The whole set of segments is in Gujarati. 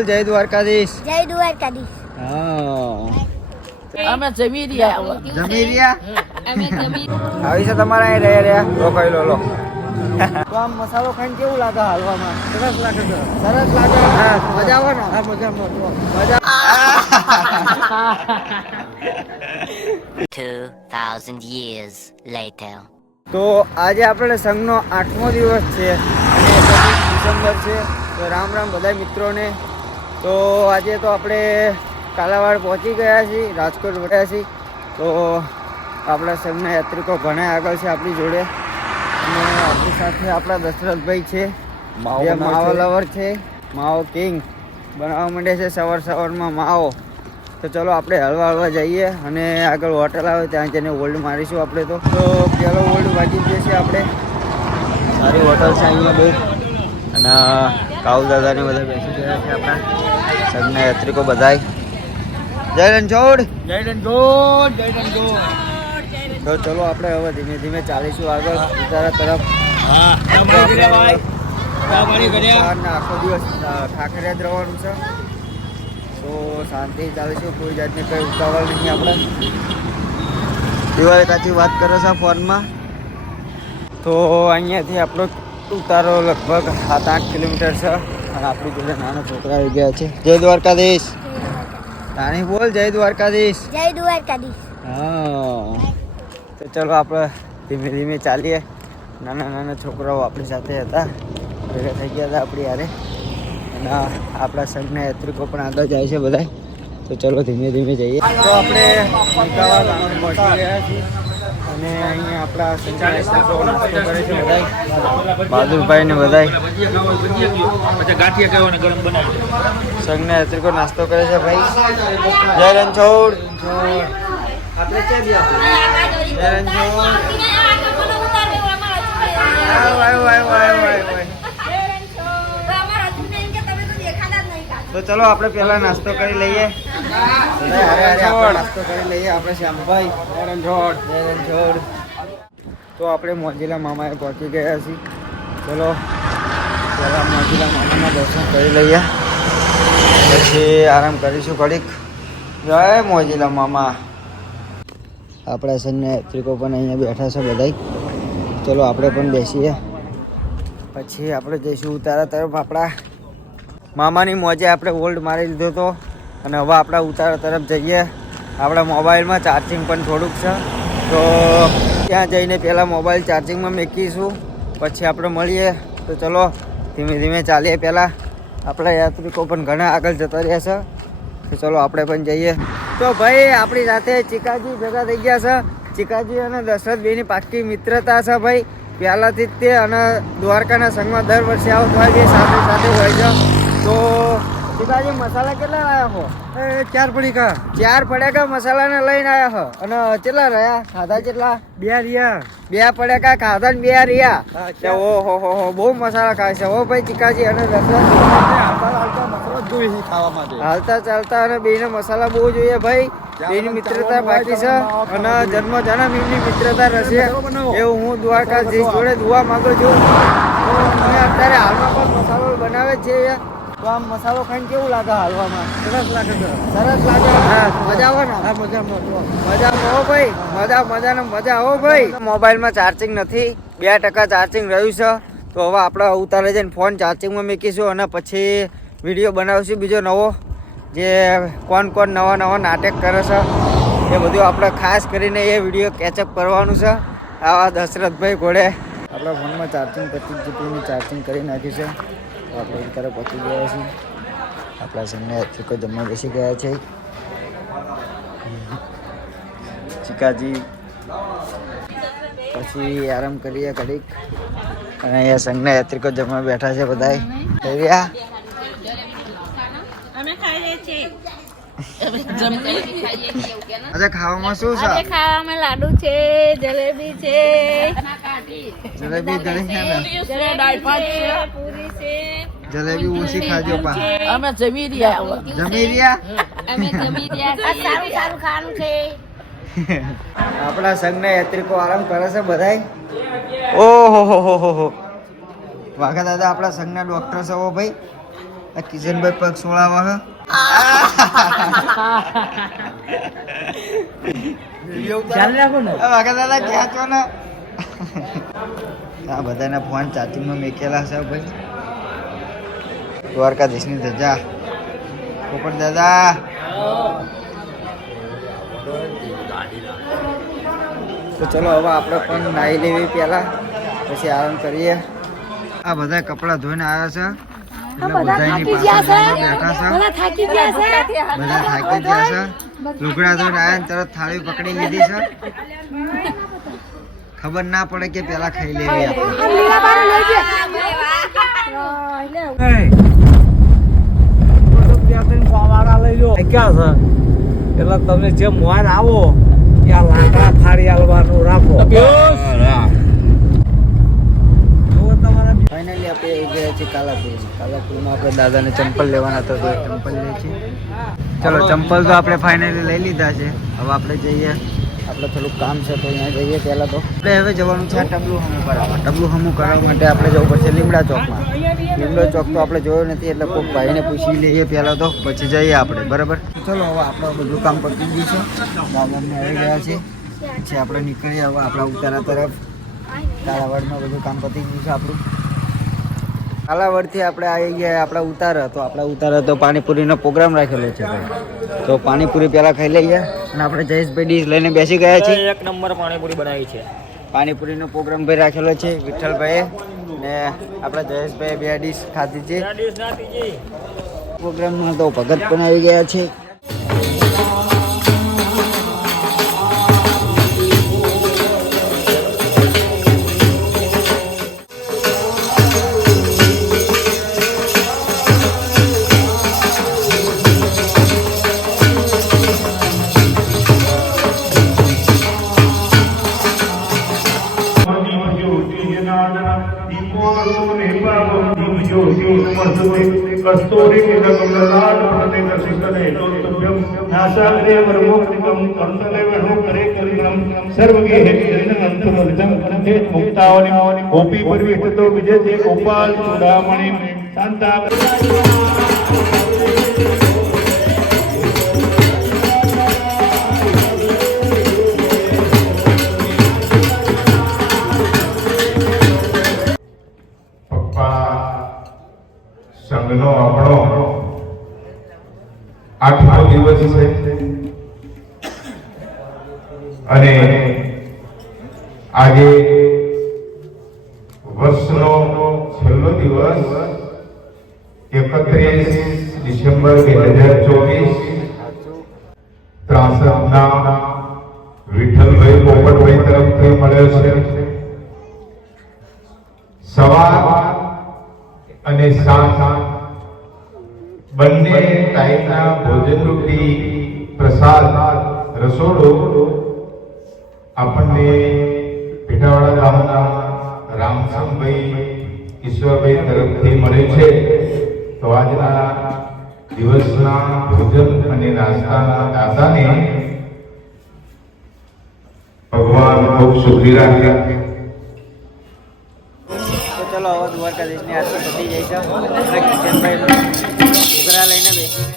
બોલ જય દ્વારકાધીશ. જય દ્વારકાધીશ. હા અમે જમી રહ્યા. જમી રહ્યા અમે જમી આવી છે તમારા અહીં રહ્યા લો કઈ લો તો આમ મસાલો ખાઈને કેવું લાગે હાલવામાં? સરસ લાગે છે. સરસ લાગે. હા મજા આવે ને? હા મજા મજા 2000 years later. તો આજે આપણે સંઘનો 8મો દિવસ છે અને 25 ડિસેમ્બર છે. તો રામ રામ બધા મિત્રોને. તો આજે તો આપણે કાલાવાડ પહોંચી ગયા છીએ, રાજકોટ વળ્યા છીએ. તો આપણા સંઘના યાત્રિકો ઘણા આગળ છે આપણી જોડે અને આપણી સાથે આપણા દશરથભાઈ છે, જે માવો લવર છે, માવો કિંગ બનાવવા માંડે છે સવારમાં માવો. તો ચલો આપણે હળવા જઈએ અને આગળ હોટલ આવે ત્યાં જઈને હોલ્ડ મારીશું આપણે. તો પહેલો હોલ્ડ વાગી ગયો છે આપણે. સારી હોટલ છે અહીંયા બહુ અને કાઉ દાદાને બધા બેસી ગયા છે આપણા સંઘના યાત્રિકો બધા. જય રણછોડ. જય રણછોડ. જય રણછોડ. તો ચલો આપણે હવે ધીમે ધીમે ચાલીશું આગળ ઉતારા તરફ. આખો દિવસ ઠાકરિયા જ રહેવાનું છે. તો શાંતિ ચાલીશું, કોઈ જાતની કંઈ ઉતાવળ નહીં આપણે. દિવાળી કાચી વાત કરે છે ફોનમાં. તો અહીંયાથી આપણો ઉતારો લગભગ 7-8 કિલોમીટર છે અને આપણી જોડે નાના છોકરા આવી ગયા છે. જય દ્વારકાધીશ. તાણી બોલ જય દ્વારકાધીશ. જય દ્વારકાધીશ. હા તો ચલો આપણે ધીમે ધીમે ચાલીએ. નાના છોકરાઓ આપણી સાથે હતા, ભેગા થઈ ગયા હતા આપણી યારે અને આપણા સંઘના યાત્રિકો પણ આગળ જાય છે બધા. તો ચલો ધીમે ધીમે જઈએ. તો આપણે અમદાવાદ પહોંચી ગયા છીએ અને અહીંયા આપણા સંઘના યાત્રિકો નાસ્તો કરે છે બધા. બહાદુરભાઈ ને બધા સંઘના યાત્રિકો નાસ્તો કરે છે ભાઈ. જય રણછોડ. આપણે ક્યાં ગયા? જય રણછોડ. તો ચલો આપણે પહેલા નાસ્તો કરી લઈએ. નાસ્તો કરી લઈએ આપણે શ્યામભાઈ. જય રણછોડ. જય રણછોડ. તો આપણે મોજીલા મામાએ પહોંચી ગયા છીએ. ચલો પહેલાં મોજીલા મામાના દર્શન કરી લઈએ, પછી આરામ કરીશું ઘડીક. જય મોજીલા મામા. આપણા સંઘના યાત્રિકો પણ અહીંયા બેઠા છે બધા. ચલો આપણે પણ બેસીએ, પછી આપણે જઈશું ઉતારા તરફ. આપણા મામાની મોજે આપણે હોલ્ડ મારી લીધો હતો અને હવે આપણા ઉતારા તરફ જઈએ. આપણા મોબાઈલમાં ચાર્જિંગ પણ થોડુંક છે, તો ત્યાં જઈને પહેલાં મોબાઈલ ચાર્જિંગમાં મૂકીશું, પછી આપણે મળીએ. તો ચલો ધીમે ધીમે ચાલીએ. પહેલાં આપણા યાત્રિકો પણ ઘણા આગળ જતા રહ્યા છે, તો ચલો આપણે પણ જઈએ. તો ભાઈ આપણી સાથે ચીકાજી ભેગા થઈ ગયા છે. ચીકાજી અને દશરથભાઈની પાક્કી મિત્રતા છે ભાઈ પહેલાંથી જ તે, અને દ્વારકાના સંઘમાં દર વર્ષે આવતો હોય છે, સાથે સાથે હોય છે. તો ચીકાજી મસાલા કેટલા લાવ્યા હો? 4 પડીકા. 4 પડીકા મસાલાને લઈને આવ્યા હો. અને કેટલા રહ્યા? ખાધા કેટલા? 2 રહ્યા. 2 પડીકા ખાધા ને 2 રહ્યા. ઓહો હો બહુ મસાલા ખાય છે હો ભાઈ ચીકાજી અને દશરથ. હાલતા ચાલતા અને બેને મસાલા બહુ જોઈએ ભાઈ. બેની મિત્રતા બાકી છે અને જન્મ જન્મ એમની મિત્રતા રહેશે એવું હું દ્વારકાધીશ જોડે દુઆ માંગુ છું. અને અત્યારે હાલમાં પણ મસાલો બનાવે છે. તો આમ મસાલો ખાઈને કેવું લાગે હાલવામાં? સરસ લાગે છે. સરસ લાગે. હા મજા આવે ને? હા મજા હો ભાઈ. મજા હો ભાઈ. મોબાઈલમાં ચાર્જિંગ નથી, 2% ચાર્જિંગ રહ્યું છે. તો હવે આપણે ઉતારે જઈને ફોન ચાર્જિંગમાં મૂકીશું અને પછી વિડીયો બનાવીશું બીજો નવો, જે કોણ નવા નાટક કરે છે એ બધું આપણે ખાસ કરીને એ વિડીયો કેચઅપ કરવાનું છે. આવા દશરથભાઈ ઘોડે આપણા ફોનમાં ચાર્જિંગ 25 જીબીની ચાર્જિંગ કરી નાખી છે. તો આપણે ઉતારે પહોંચી ગયા છીએ. આપણા સંઘના યાત્રિકો જમવા બેસી ગયા છે. ચીકાજી પછી આરામ કરીએ ઘડીક અને અહીંયા સંઘના યાત્રિકો જમવા બેઠા છે બધા. આજે ખાવામાં શું છે? આજે ખાવામાં લાડુ છે, જલેબી છે, પૂરી છે. જલેબી ઓછી ખાજો પા. અમે જમી રહ્યા. જમી રહ્યા. સારું ખાવાનું છે. આપણા સંઘના યાત્રિકો આરામ કરે છે બધાય. ઓહો વાઘા દાદા આપણા સંઘના ડોક્ટર છે હો ભાઈ. આ કિશનભાઈ પગ સોળાવા હે ચાલ રાખો ને વાઘા દાદા ક્યાં છો ને આ બધાના ફોન ચાર્જિંગમાં મેકેલા છે ભાઈ દ્વારકાધીશની ધજા પોપટ દાદા તો ચલો હવે આપણે પણ નાહી લેવી પહેલા પછી આરામ કરીએ આ બધા કપડાં ધોઈને આવ્યા છે એટલે બધાની પાસે બેઠા છે બધા થાકી ગયા છે બધા થાકી ગયા છે લુગડા ધોઈને આવ્યા ને તરત થાળી પકડી લીધી છે ખબર ના પડે કે પેલા ખાઈ લેવી એટલે તમે જે મોર આવો ત્યાં લાકડા ફાડી આલવાનું રાખો ફાઇનલી આપણે ગયા છીએ કાલાપુરમાં આપણે દાદાને ચંપલ લેવાના હતા તો ચંપલ લે છે ચલો ચંપલ તો આપણે ફાઇનલી લઈ લીધા છે હવે આપણે જઈએ આપણે થોડુંક કામ છે તો અહીંયા જઈએ પહેલાં તો આપણે હવે જવાનું છે ટબલું હમું કરાવવા ટબલું હમું કરાવવા માટે આપણે જવું પડશે લીમડા ચોકમાં લીમડો ચોક તો આપણે જોયો નથી એટલે કોઈ ભાઈને પૂછી લઈએ પહેલાં તો પછી જઈએ આપણે બરાબર ચલો હવે આપણે બધું કામ પતી ગયું છે દાદાને આવી ગયા છે પછી આપણે નીકળીએ હવે આપણા ઉતારા તરફ કાલાવાડમાં બધું કામ પતી ગયું છે આપણું કાલાવાડથી આપણે આવી ગયા આપણા ઉતારા તો પાણીપુરીનો પ્રોગ્રામ રાખેલો છે તો પાણીપુરી પહેલાં ખાઈ લઈએ અને આપણે જયેશભાઈ ડીશ લઈને બેસી ગયા છીએ એક નંબર પાણીપુરી બનાવી છે પાણીપુરીનો પ્રોગ્રામ ભાઈ રાખેલો છે વિઠ્ઠલભાઈએ ને આપણા જયેશભાઈએ 2 ડીશ ખાધી છે પ્રોગ્રામમાં તો ભગત પણ આવી ગયા છે ગોપી પરિવેષ્ટતો વિજય ગોપાલ ચૂડામણી શાંતા સંઘનો આપણો 8મો દિવસ છે અને આજે વર્ષનો છેલ્લો દિવસ 31 ડિસેમ્બર 2024 ત્રાસદના વિઠ્ઠલભાઈ પોપટભાઈ તરફથી મળ્યો છે સવાર અને સાંજ બંને ટાઈમના ભોજનરૂપી પ્રસાદ રસોડો આપણને પીઠાવાડા ગામના રામસમભાઈ ઈશ્વરભાઈ તરફથી મળે છે તો આજના દિવસના ભોજન અને નાસ્તાના દાતાને ભગવાન ખૂબ સુખી રાખે ચલો હવે દ્વારકાધીશની આરતી પતી જાય છે અને કિશનભાઈ ઘોઘરા લઈને બેસી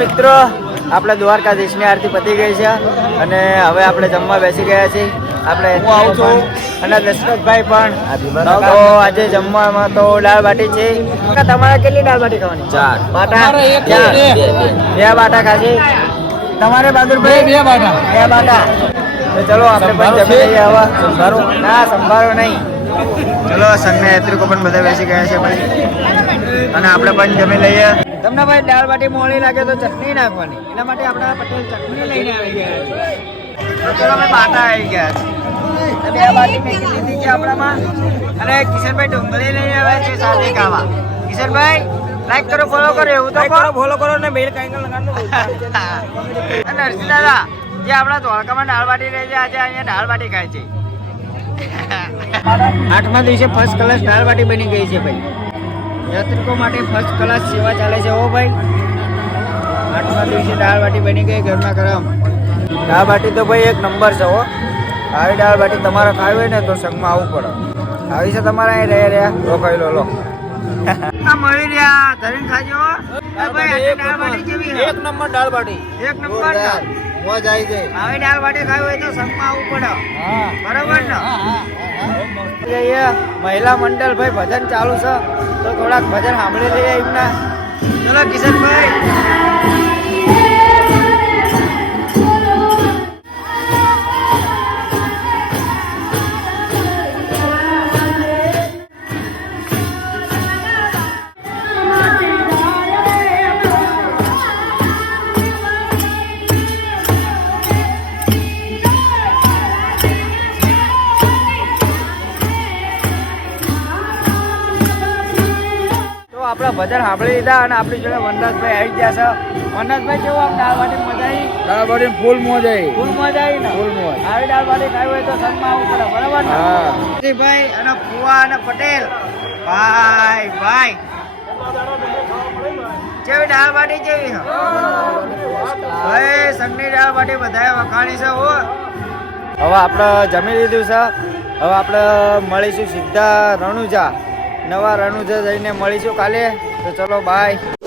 મિત્રો આપણે દ્વારકાધીશની આરતી પતી ગઈ છે અને હવે આપણે જમવા બેસી ગયા છીએ આપણે અને દશરથભાઈ પણ તો આજે જમવામાં તો દાળ બાટી છે તમારે કેટલી દાળ બાટી ખાવાની 4 બાટા 2 બાટા ખાશે તમારે બહાદુરભાઈ 2 બાટા તો ચલો આપણે પણ જમી લઈએ હવે સંભારો ના સંભારો નહીં ચલો સંઘના યાત્રિકો પણ બધા બેસી ગયા છે ભાઈ અને આપણે પણ જમી લઈએ તમને ભાઈ દાળ બાટી મોળી લાગે તો ચટણી નાખવાની એના માટે આપણા પટેલ ચટણી લઈને આવી ગયા છે ચલો અમે બાટા આવી ગયા છે 2 બાટી મેગી લીધી છે આપણામાં અને કિશનભાઈ ડુંગળી લઈને આવ્યા છે સાથે ખાવા કિશનભાઈ લાઈક કરો ફોલો કરો એવું તો કરો ફોલો કરો ને બેલ કાંઈ લગાડો અને હર્ષિ દાદા જે આપણા ધોળકામાં દાળ બાટી રહે છે આજે અહીંયા દાળ બાટી ખાય છે 8મા દિવસે ફર્સ્ટ ક્લાસ દાળ બાટી બની ગઈ છે ભાઈ યાત્રિકો માટે ફર્સ્ટ ક્લાસ સેવા ચાલે છે ઓ ભાઈ 8મા દિવસે દાળ બાટી બની ગઈ ગરમા ગરમ દાળ બાટી તો ભાઈ એક નંબર છે હો આવી દાળ બાટી તમારે ખાવી હોય ને તો સંગમાં આવવું પડે આવી છે તમારે અહીં રહ્યા રોકાઈ લો આ મળી રહ્યા ધરીને ખાજો ભાઈ દાળ બાટી કેવી છે એક નંબર દાળ બાટી એક નંબર મોજ આવી જાય આવી દાળ બાટી ખાવી હોય તો સંગમાં આવવું પડે બરાબર ને અહીંયા મહિલા મંડળ ભાઈ ભજન ચાલુ છે તો થોડાક ભજન સાંભળી લઈએ એમના ચલો કિશનભાઈ આપણા ભજન સાંભળી લીધા અને આપણી જોડે વનરાજભાઈ આવી ગયા છે વનરાજભાઈ કેવું આમ દાળ બાટી મજા આવી દાળ બાટી ફૂલ મોજ આવી ફૂલ મજા આવી ને ફૂલ મોજ આવી દાળ બાટી ખાવી હોય તો સંગમાં આવવું પડે બરાબર ને ભાઈ અને ફુવા અને પટેલ ભાઈ કેવી દાળ બાટી કેવી ભાઈ સંગની દાળ બાટી બધાએ વખાણી છે હો હવે આપણે જમી લીધું છે હવે આપણે મળીશું સીધા રણુજા નવા રણુજા જઈને મળીશું કાલે તો ચલો બાય